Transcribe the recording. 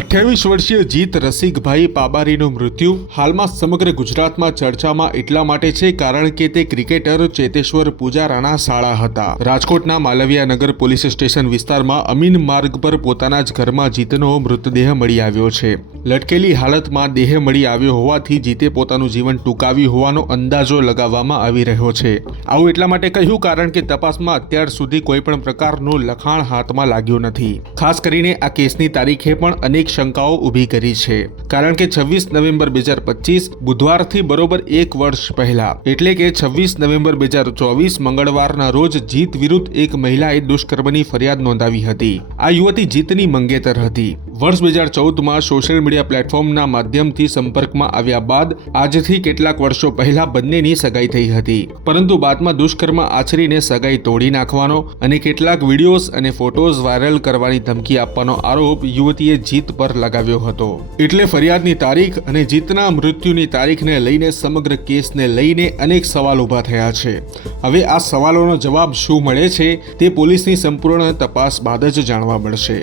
અઠ્યાવીસ વર્ષીય જીત રસિકભાઈ પાબારીનું મૃત્યુ. હાલમાં સમગ્ર ગુજરાતમાં ચર્ચામાં એટલા માટે છે કારણ કે તે ક્રિકેટર ચેતેશ્વર પૂજારાના શાળા હતા. રાજકોટના માલવિયાનગર પોલીસ સ્ટેશન વિસ્તારમાં અમીન માર્ગ પર પોતાના જ ઘરમાં જીતનો મૃતદેહ મળી આવ્યો છે. લટકેલી હાલતમાં દેહ મળી આવ્યો હોવાથી જીતે પોતાનું જીવન ટૂંકાવ્યું હોવાનો અંદાજો લગાવવામાં આવી રહ્યો છે. આવું એટલા માટે કહ્યું કારણ કે તપાસમાં અત્યાર સુધી કોઈપણ પ્રકારનું લખાણ હાથમાં લાગ્યું નથી. ખાસ કરીને આ કેસની તારીખે પણ અનેક શંકાઓ ઊભી કરી છે. કારણ કે છવ્વીસ નવેમ્બર બે હજાર પચીસ બુધવારથી બરોબર એક વર્ષ પહેલા. એટલે કે છવ્વીસ નવેમ્બર બે હજાર ચોવીસ મંગળવારના રોજ જીત વિરુદ્ધ એક મહિલાએ દુષ્કર્મની ફરિયાદ નોંધાવી હતી. આ યુવતી જીતની મંગેતર હતી. વર્ષ બે હજાર ચૌદમાં સોશિયલ મીડિયા પ્લેટફોર્મના માધ્યમથી સંપર્કમાં આવ્યા બાદ આજથી કેટલાક વર્ષો પહેલા બંનેની સગાઈ થઈ હતી. પરંતુ બાદમાં દુષ્કર્મ આચરીને સગાઈ તોડી નાખવાનો અને કેટલાક વિડીયોઝ અને ફોટોઝ વાયરલ કરવાની ધમકી આપવાનો આરોપ યુવતીએ જીત પર લગાવ્યો હતો. એટલે ફરિયાદની તારીખ અને જીતના મૃત્યુની તારીખને લઈને સમગ્ર કેસને લઈને અનેક સવાલ ઊભા થયા છે. હવે આ સવાલોનો જવાબ શું મળે છે તે પોલીસની સંપૂર્ણ તપાસ બાદ જ જાણવા મળશે.